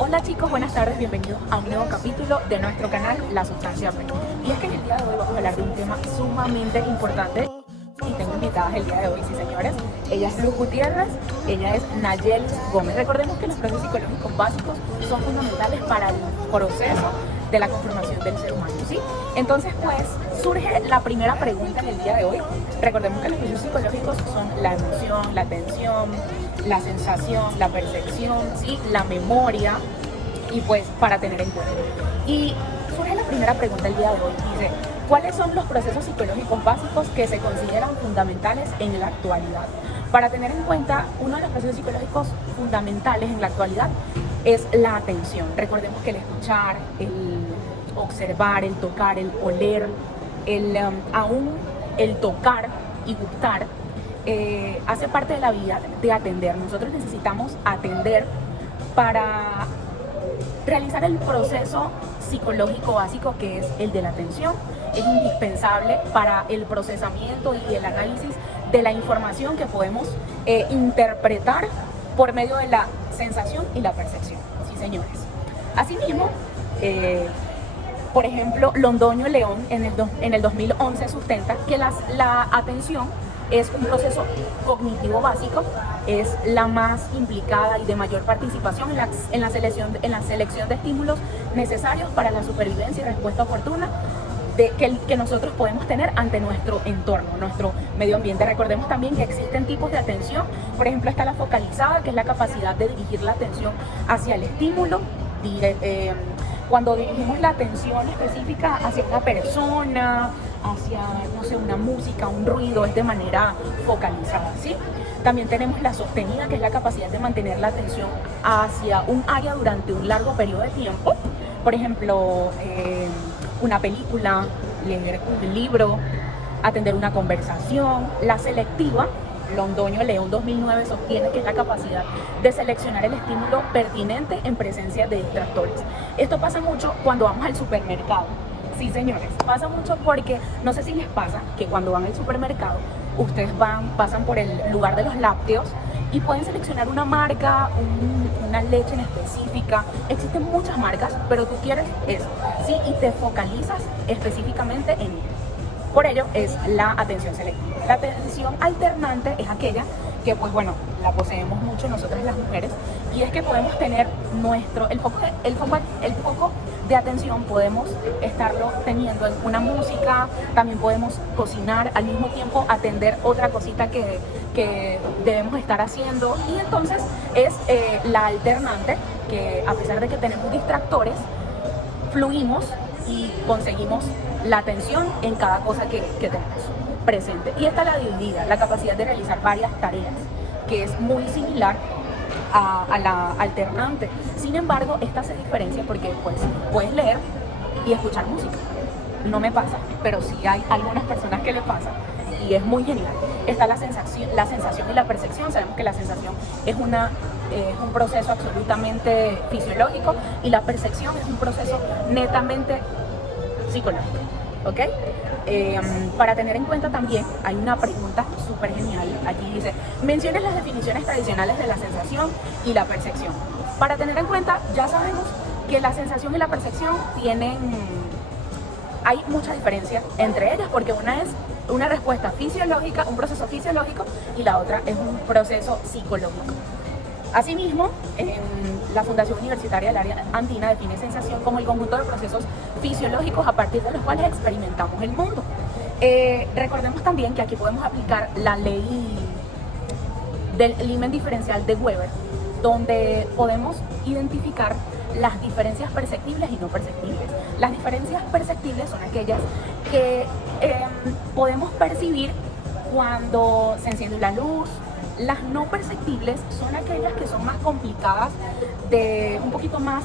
Hola chicos, buenas tardes, bienvenidos a un nuevo capítulo de nuestro canal La Sustancia P. Y es que en el día de hoy vamos a hablar de un tema sumamente importante y tengo invitadas el día de hoy, sí señores. Ella es Luz Gutiérrez, ella es Nayelis Gómez. Recordemos que los procesos psicológicos básicos son fundamentales para el proceso de la conformación del ser humano, ¿sí? Entonces pues surge la primera pregunta en el día de hoy. Recordemos que los procesos psicológicos son la emoción, la atención, la sensación, la percepción, ¿sí? La memoria, y pues para tener en cuenta. Y surge la primera pregunta el día de hoy, dice, ¿cuáles son los procesos psicológicos básicos que se consideran fundamentales en la actualidad? Para tener en cuenta, uno de los procesos psicológicos fundamentales en la actualidad es la atención. Recordemos que el escuchar, el observar, el tocar, el oler, aún el tocar y gustar, hace parte de la vida de atender. Nosotros necesitamos atender para realizar el proceso psicológico básico, que es el de la atención. Es indispensable para el procesamiento y el análisis de la información que podemos interpretar por medio de la sensación y la percepción. Sí, señores. Asimismo, por ejemplo, Londoño León en el 2011 sustenta que la atención es un proceso cognitivo básico, es la más implicada y de mayor participación en la selección de estímulos necesarios para la supervivencia y respuesta oportuna que nosotros podemos tener ante nuestro entorno, nuestro medio ambiente. Recordemos también que existen tipos de atención. Por ejemplo, está la focalizada, que es la capacidad de dirigir la atención hacia el estímulo. Cuando dirigimos la atención específica hacia una persona, hacia, no sé, una música, un ruido, es de manera focalizada, ¿sí? También tenemos la sostenida, que es la capacidad de mantener la atención hacia un área durante un largo periodo de tiempo. Por ejemplo, una película, leer un libro, atender una conversación. La selectiva, Londoño León 2009 sostiene que es la capacidad de seleccionar el estímulo pertinente en presencia de distractores. Esto pasa mucho cuando vamos al supermercado. Sí, señores, pasa mucho porque no sé si les pasa que cuando van al supermercado, ustedes pasan por el lugar de los lácteos y pueden seleccionar una marca, una leche en específica. Existen muchas marcas, pero tú quieres eso, ¿sí? Y te focalizas específicamente en ella. Por ello es la atención selectiva. La atención alternante es aquella que, pues bueno, la poseemos mucho nosotras las mujeres, y es que podemos tener el foco de atención, podemos estarlo teniendo en una música, también podemos cocinar, al mismo tiempo atender otra cosita que debemos estar haciendo, y entonces es la alternante, que a pesar de que tenemos distractores, fluimos y conseguimos la atención en cada cosa que tenemos presente. Y esta es la dividida, la capacidad de realizar varias tareas, que es muy similar a la alternante. Sin embargo, esta se diferencia porque pues puedes leer y escuchar música. No me pasa, pero sí hay algunas personas que le pasa y es muy genial. Está la sensación y la percepción. Sabemos que la sensación es un proceso absolutamente fisiológico y la percepción es un proceso netamente psicológico, ¿ok? Para tener en cuenta también hay una pregunta súper genial. Aquí dice, menciones las definiciones tradicionales de la sensación y la percepción. Para tener en cuenta, ya sabemos que la sensación y la percepción hay mucha diferencia entre ellas, porque una es una respuesta fisiológica, un proceso fisiológico, y la otra es un proceso psicológico. Asimismo, la Fundación Universitaria del Área Andina define sensación como el conjunto de procesos fisiológicos a partir de los cuales experimentamos el mundo. Recordemos también que aquí podemos aplicar la ley del limen diferencial de Weber, donde podemos identificar las diferencias perceptibles y no perceptibles. Las diferencias perceptibles son aquellas que podemos percibir cuando se enciende la luz. Las no perceptibles son aquellas que son más complicadas, un poquito más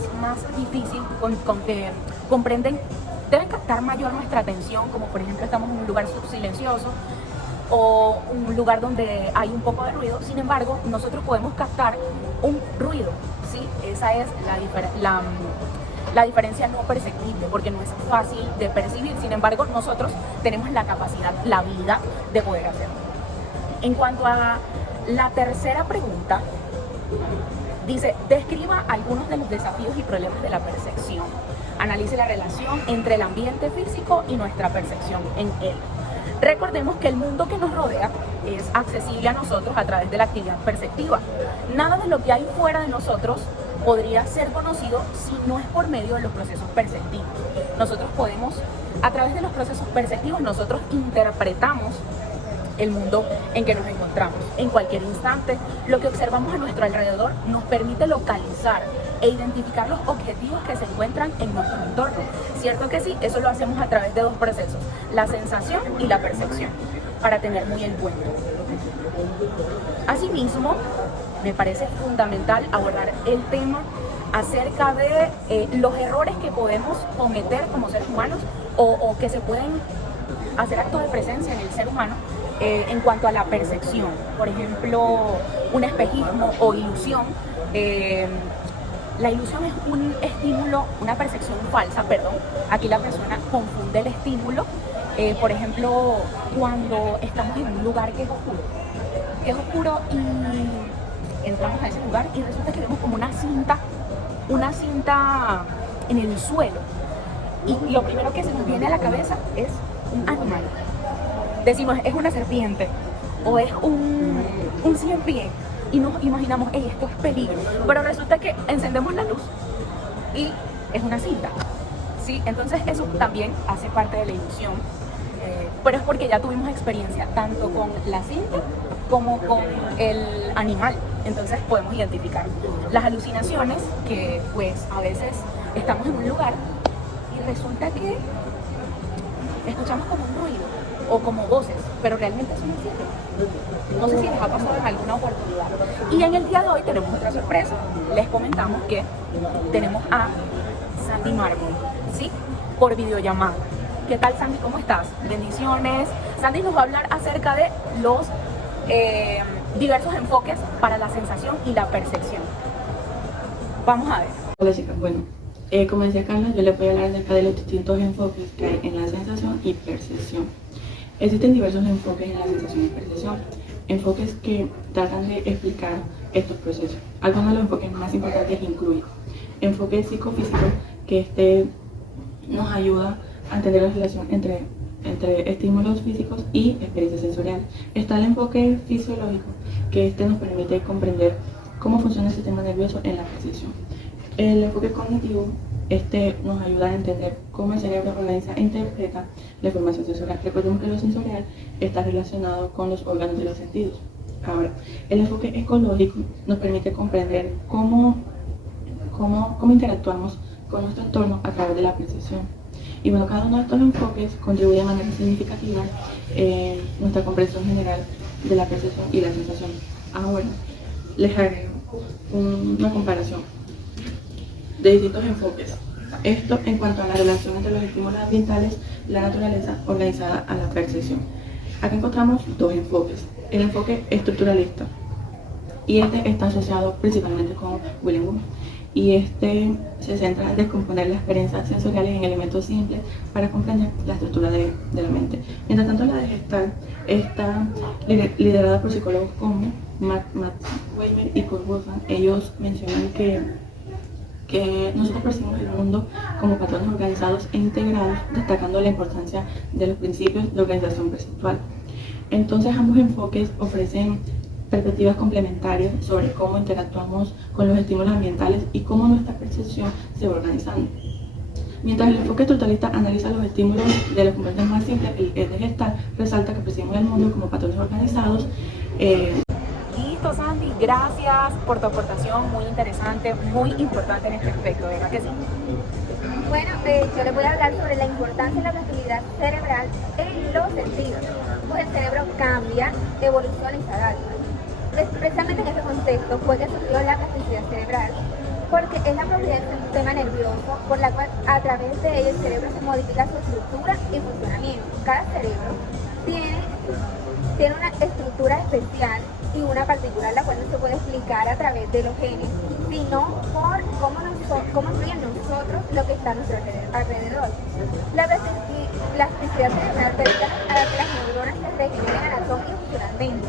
difícil, con que comprenden, deben captar mayor nuestra atención, como por ejemplo estamos en un lugar silencioso o un lugar donde hay un poco de ruido. Sin embargo, nosotros podemos captar un ruido, ¿sí? Esa es la diferencia no perceptible, porque no es fácil de percibir. Sin embargo, nosotros tenemos la capacidad, la habilidad de poder hacerlo. En cuanto a la tercera pregunta, Dice, describa algunos de los desafíos y problemas de la percepción. Analice la relación entre el ambiente físico y nuestra percepción en él. Recordemos que el mundo que nos rodea es accesible a nosotros a través de la actividad perceptiva. Nada de lo que hay fuera de nosotros podría ser conocido si no es por medio de los procesos perceptivos. Nosotros podemos, a través de los procesos perceptivos, nosotros interpretamos el mundo en que nos encontramos. En cualquier instante, lo que observamos a nuestro alrededor nos permite localizar e identificar los objetivos que se encuentran en nuestro entorno. ¿Cierto que sí? Eso lo hacemos a través de dos procesos, la sensación y la percepción, para tener muy en cuenta. Asimismo, me parece fundamental abordar el tema acerca de los errores que podemos cometer como seres humanos o que se pueden hacer actos de presencia en el ser humano en cuanto a la percepción. Por ejemplo, un espejismo o ilusión. La ilusión es un estímulo, una percepción falsa, perdón. Aquí la persona confunde el estímulo. Por ejemplo, cuando estamos en un lugar que es oscuro y entramos a ese lugar y resulta que vemos como una cinta en el suelo. Y lo primero que se nos viene a la cabeza es un animal. Decimos, es una serpiente o es un 100 pies y nos imaginamos, hey, esto es peligro, pero resulta que encendemos la luz y es una cinta, ¿sí? Entonces eso también hace parte de la ilusión, pero es porque ya tuvimos experiencia tanto con la cinta como con el animal, entonces podemos identificar las alucinaciones, que pues a veces estamos en un lugar y resulta que escuchamos como un ruido o como voces, pero realmente eso no existe. No sé si les ha pasado en alguna oportunidad. Y en el día de hoy tenemos otra sorpresa. Les comentamos que tenemos a Sandy Mármol, ¿sí? Por videollamada. ¿Qué tal, Sandy? ¿Cómo estás? Bendiciones. Sandy nos va a hablar acerca de los diversos enfoques para la sensación y la percepción. Vamos a ver. Hola chicas, bueno, como decía Carla, yo les voy a hablar acerca de los distintos enfoques que hay en la sensación y percepción. Existen diversos enfoques en la sensación y percepción, enfoques que tratan de explicar estos procesos. Algunos de los enfoques más importantes incluyen enfoque psicofísico, que nos ayuda a entender la relación entre estímulos físicos y experiencias sensoriales. Está el enfoque fisiológico, que nos permite comprender cómo funciona el sistema nervioso en la percepción. El enfoque cognitivo, nos ayuda a entender cómo el cerebro organiza e interpreta la información sensorial. Recordemos que lo sensorial está relacionado con los órganos de los sentidos. Ahora, el enfoque ecológico nos permite comprender cómo interactuamos con nuestro entorno a través de la percepción. Y bueno, cada uno de estos enfoques contribuye de manera significativa en nuestra comprensión general de la percepción y la sensación. Ahora, les agrego una comparación de distintos enfoques. Esto en cuanto a la relación entre los estímulos ambientales y la naturaleza organizada a la percepción. Aquí encontramos dos enfoques. El enfoque estructuralista, y está asociado principalmente con William Wundt, y se centra en descomponer las experiencias sensoriales en elementos simples para comprender la estructura de la mente. Mientras tanto, la de Gestalt está liderada por psicólogos como Max Weber y Kurt Wolfgang. Ellos mencionan que nosotros percibimos el mundo como patrones organizados e integrados, destacando la importancia de los principios de organización perceptual. Entonces, ambos enfoques ofrecen perspectivas complementarias sobre cómo interactuamos con los estímulos ambientales y cómo nuestra percepción se va organizando. Mientras el enfoque estructuralista analiza los estímulos de los componentes más simples, el de Gestalt resalta que percibimos el mundo como patrones organizados. Listo, Sandy, gracias por tu aportación, muy interesante, muy importante en este aspecto, ¿verdad que sí? Bueno, yo les voy a hablar sobre la importancia de la plasticidad cerebral en los sentidos, pues el cerebro cambia, evoluciona y se adapta. Precisamente en este contexto fue que surgió la plasticidad cerebral, porque es la propiedad del sistema nervioso por la cual a través de ello el cerebro se modifica su estructura y funcionamiento. Cada cerebro tiene una estructura especial y una particular, la cual no se puede explicar a través de los genes, sino por cómo influye en nosotros lo que está a nuestro alrededor. La plasticidad cerebral permite a que las neuronas se regeneren anatómica y funcionalmente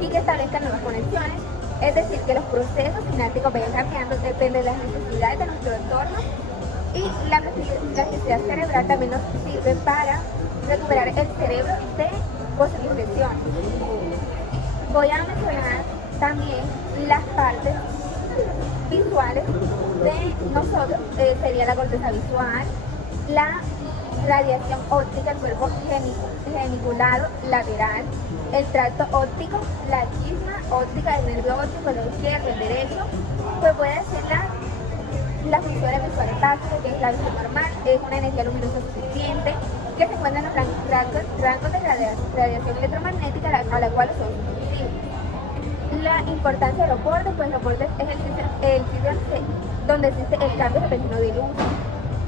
y que establezcan nuevas conexiones Es decir, que los procesos sinápticos vayan cambiando, depende de las necesidades de nuestro entorno, y la plasticidad cerebral también nos sirve para recuperar el cerebro de posibles lesiones. Voy a mencionar también las partes visuales de nosotros, sería la corteza visual, la radiación óptica, el cuerpo geniculado lateral, el tracto óptico, la chisma óptica, el nervio óptico, el izquierdo, el derecho, pues puede ser las funciones visuales básicas, que es la visión normal, es una energía luminosa suficiente, que se encuentra en los rangos de radiación electromagnética a la cual somos sensibles. La importancia de los bordes, pues los bordes es el sitio donde existe el cambio repentino de luz,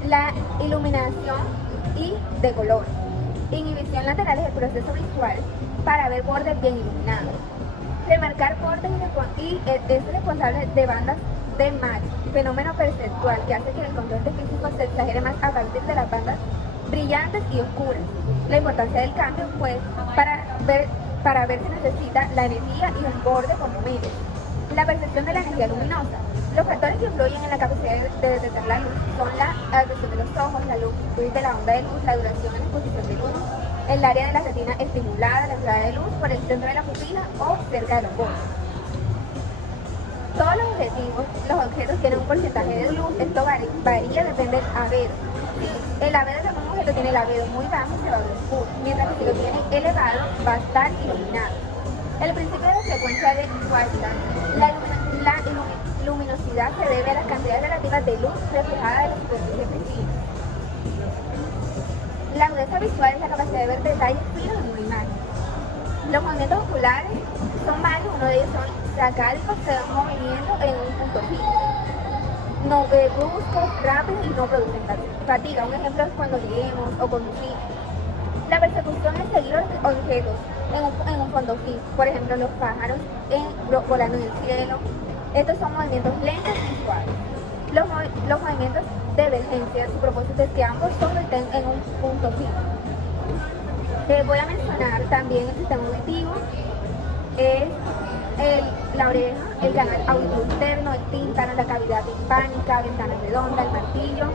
la iluminación y de color. Inhibición lateral es el proceso visual para ver bordes bien iluminados. Remarcar bordes y es responsable de bandas de Mach, fenómeno perceptual que hace que el contraste físico se exagere más a partir de las bandas brillantes y oscuras. La importancia del cambio, pues, para ver se necesita la energía y un borde como medio. La percepción de la energía luminosa. Los factores que influyen en la capacidad de detectar la luz son la adhesión de los ojos, la longitud de la onda de luz, la duración en la exposición de luz, el área de la retina estimulada, la entrada de luz por el centro de la pupila o cerca de los bordes. Todos los objetos tienen un porcentaje de luz, esto varía, depende del albedo. Si el albedo de un objeto tiene el albedo muy bajo, se va a ver oscuro, mientras que si lo tiene elevado, va a estar iluminado. El principio de la frecuencia de Weisbach, la luminosidad se debe a las cantidades relativas de luz reflejada de la superficie visible. La agudeza visual es la capacidad de ver detalles finos en una imagen. Los movimientos oculares son varios, uno de ellos son sacádicos, se van moviendo en un punto fijo. No bruscos, rápidos y no producen fatiga. Un ejemplo es cuando leemos o conducimos. La persecución es seguir objetos en un fondo fijo. Por ejemplo, los pájaros volando en el cielo. Estos son movimientos lentos y suaves. Los movimientos de emergencia, su propósito es que ambos solo estén en un punto fijo. Voy a mencionar también el sistema auditivo, la oreja, el canal auditivo interno, el tímpano, la cavidad timpánica, ventana redonda, el martillo,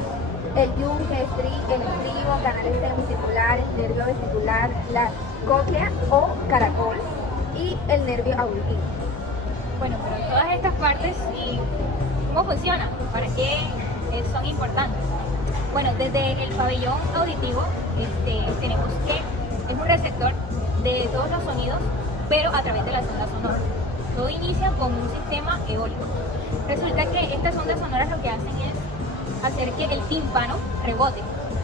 el yunque, el estribo, canales semicirculares, nervio vestibular, la cóclea o caracol y el nervio auditivo. Bueno, pero todas estas partes, ¿y cómo funcionan? ¿Para qué son importantes? Bueno, desde el pabellón auditivo tenemos que es un receptor de todos los sonidos, pero a través de las ondas sonoras. Todo inicia con un sistema eólico. Resulta que estas ondas sonoras lo que hacen es hacer que el tímpano rebote.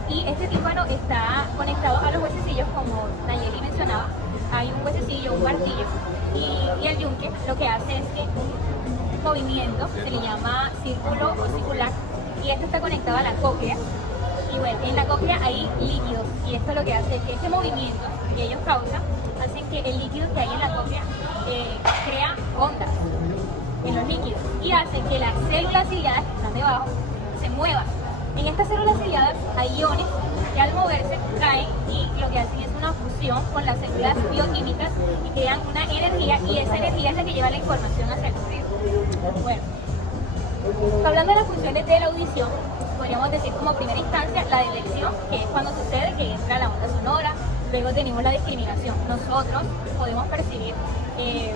Y este tímpano está conectado a los huesecillos, como Nayeli mencionaba. Hay un huesecillo, un martillo, y el yunque lo que hace es que un movimiento se le llama círculo o circular, y esto está conectado a la cóclea. Y bueno, en la cóclea hay líquidos, y esto lo que hace es que este movimiento que ellos causan hacen que el líquido que hay en la cóclea crea ondas en los líquidos y hacen que las células ciliadas que están debajo se muevan. En estas células ciliadas hay iones que al moverse caen y lo que hacen es una fusión con las células bioquímicas y crean una energía, y esa energía es la que lleva la información hacia el cerebro. Bueno, hablando de las funciones de la audición, podríamos decir como primera instancia la detección, que es cuando sucede que entra la onda sonora. Luego tenemos la discriminación. Nosotros podemos percibir, si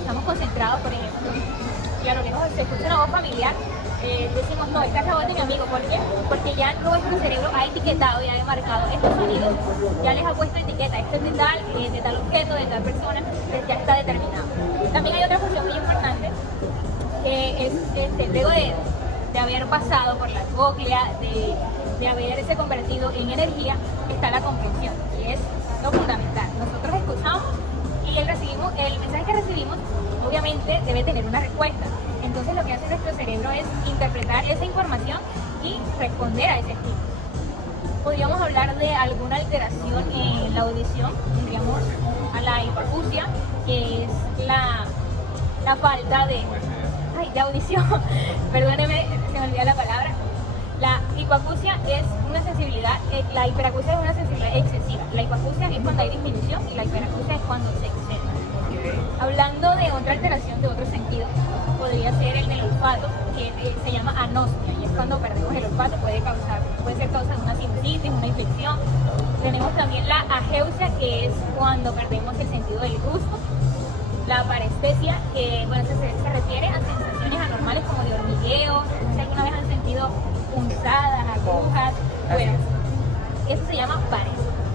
estamos concentrados, por ejemplo, y a lo lejos se escucha una voz familiar, decimos, no, esta es la voz de mi amigo. ¿Por qué? Porque ya nuestro cerebro ha etiquetado y ha demarcado estos sonidos, ya les ha puesto etiqueta, esto es de tal objeto, de tal persona, ya está determinado. También hay otra función muy importante, que es luego de haber pasado por la cóclea, de haberse convertido en energía, está la comprensión, y es lo fundamental. Nosotros escuchamos y el mensaje que recibimos obviamente debe tener una respuesta. Entonces lo que hace nuestro cerebro es interpretar esa información y responder a ese estímulo. Podríamos hablar de alguna alteración en la audición. Tendríamos a la hipoacusia, que es la falta de audición. Perdóneme, se me olvida la palabra. La hipoacusia es una sensibilidad, la hiperacusia es una sensibilidad excesiva. La hipoacusia es cuando hay disminución y la hiperacusia es cuando se excede. Hablando de otra alteración de otro sentido, podría ser el del olfato, que se llama anosmia, y es cuando perdemos el olfato, puede ser causa de una sinusitis, una infección. Tenemos también la ageusia, que es cuando perdemos el sentido del gusto. La parestesia, que bueno, se refiere a sensaciones anormales como de hormigueo, si alguna vez han sentido punzadas, agujas, bueno, eso se llama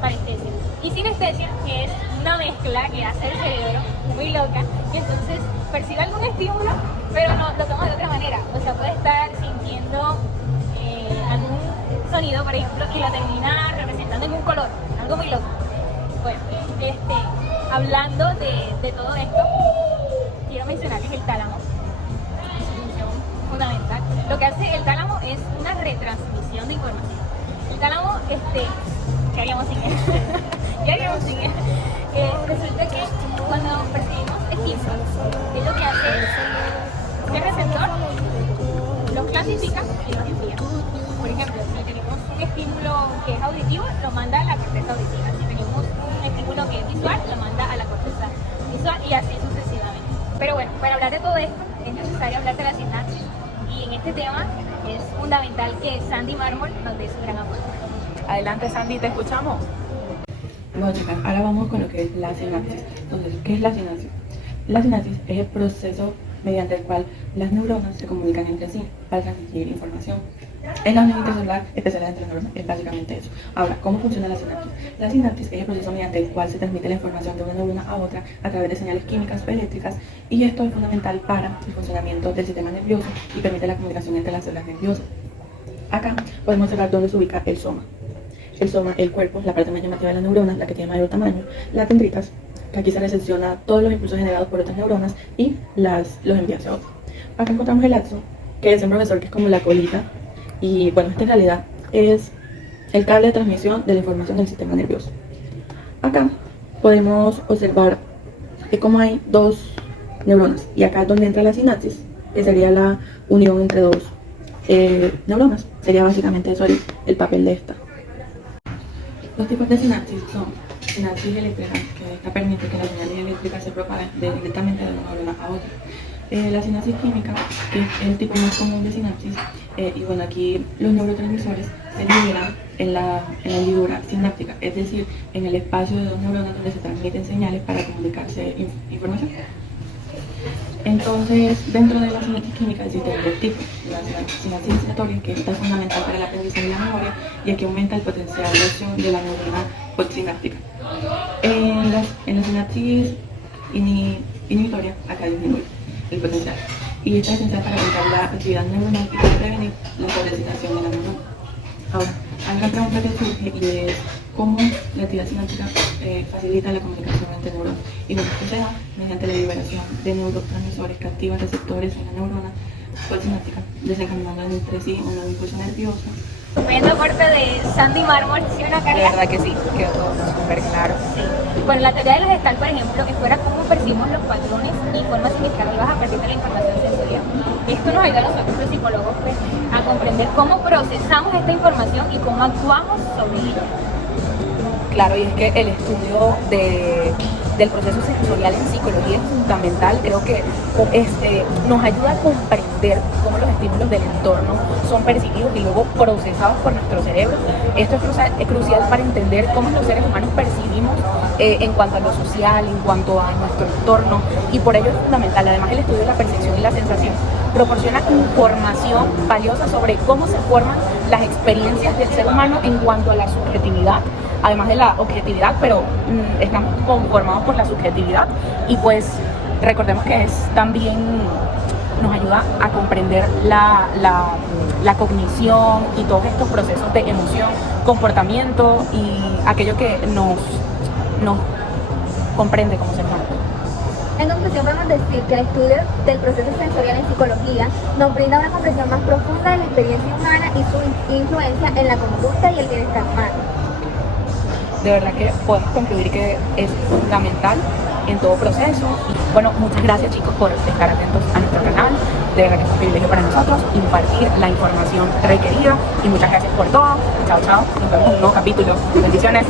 parestesia. Y sinestesia, que es una mezcla que hace el cerebro muy loca, y entonces percibe algún estímulo, pero no lo toma de otra manera. O sea, puede estar sintiendo algún sonido, por ejemplo, y lo termina representando en un color, algo muy loco. Bueno, hablando de todo esto, quiero mencionarles el tálamo, su función fundamental. Lo que hace el tálamo es una retransmisión de información. El tálamo, ¿qué haríamos sin él? ¿Qué haríamos sin él? Resulta que cuando percibimos estímulos, es lo que hace el receptor, los clasifica y los envía. Por ejemplo, si tenemos un estímulo que es auditivo, lo manda a la corteza auditiva. Si tenemos un estímulo que es visual, lo manda a la corteza visual, y así sucesivamente. Pero bueno, para hablar de todo esto es necesario hablar de la sinapsis, y en este tema es fundamental que Sandy Mármol nos dé su gran aporte. Adelante, Sandy, te escuchamos. Bueno, chicas, ahora vamos con lo que es la sinapsis. Entonces, ¿qué es la sinapsis? La sinapsis es el proceso mediante el cual las neuronas se comunican entre sí para transmitir información. Es la unión intercelular especial entre las neuronas, es básicamente eso. Ahora, ¿cómo funciona la sinapsis? La sinapsis es el proceso mediante el cual se transmite la información de una neurona a otra a través de señales químicas o eléctricas, y esto es fundamental para el funcionamiento del sistema nervioso y permite la comunicación entre las células nerviosas. Acá podemos observar dónde se ubica el soma. El soma, el cuerpo, la parte más llamativa de las neuronas, la que tiene mayor tamaño, las dendritas, que aquí se recepciona todos los impulsos generados por otras neuronas, y los envía hacia otros. Acá encontramos el axón, que es un profesor, que es como la colita, y bueno, este en realidad es el cable de transmisión de la información del sistema nervioso. Acá podemos observar cómo hay dos neuronas, y acá es donde entra la sinapsis, que sería la unión entre dos neuronas. Sería básicamente eso el papel de esta. Los tipos de sinapsis son sinapsis eléctrica, que esta permite que las señales eléctricas se propaguen directamente de una neurona a otra. La sinapsis química, que es el tipo más común de sinapsis, y bueno, aquí los neurotransmisores se liberan en la hendidura sináptica, es decir, en el espacio de dos neuronas donde se transmiten señales para comunicarse información. Entonces, dentro de la sinapsis química existen dos tipos: la sinapsis excitatoria, que esta es fundamental para el aprendizaje y la memoria, y aquí aumenta el potencial de acción de la neurona postsináptica. En la sinapsis inhibitoria, acá disminuye el potencial, y esta es esencial para aumentar la actividad neuronal y para prevenir la sobreexcitación de la neurona. Ahora, hay una pregunta que surge, y es cómo la actividad sináptica facilita la comunicación entre neuronas. Y bueno, esto se da mediante la liberación de neurotransmisores que activan receptores en la neurona postsináptica, desencadenando entre sí un nuevo impulso nervioso. Tremendo aporte de Sandy Mármol, ¿sí una De carga? verdad que sí, quedó todo súper claro. Sí. Bueno, la teoría de la Gestalt, por ejemplo, explora cómo percibimos los patrones y formas significativas a partir de la información sensorial. Esto nos ayuda a nosotros, los psicólogos, pues, a comprender cómo procesamos esta información y cómo actuamos sobre ella. Claro, y es que el estudio del proceso sensorial en psicología es fundamental. Creo que nos ayuda a comprender cómo los estímulos del entorno son percibidos y luego procesados por nuestro cerebro. Esto es crucial para entender cómo los seres humanos percibimos en cuanto a lo social, en cuanto a nuestro entorno, y por ello es fundamental. Además, el estudio de la percepción y la sensación proporciona información valiosa sobre cómo se forman las experiencias del ser humano en cuanto a la subjetividad, además de la objetividad, pero estamos conformados por la subjetividad, y pues recordemos que también nos ayuda a comprender la cognición y todos estos procesos de emoción, comportamiento y aquello que nos comprende como ser humano. En conclusión, podemos decir que el estudio del proceso sensorial en psicología nos brinda una comprensión más profunda de la experiencia humana y su influencia en la conducta y el bienestar humano. De verdad que podemos concluir que es fundamental en todo proceso. Y bueno, muchas gracias, chicos, por estar atentos a nuestro canal. De verdad que es un privilegio para nosotros impartir la información requerida, y muchas gracias por todo. Chao, chao. Nos vemos en un nuevo capítulo. Bendiciones.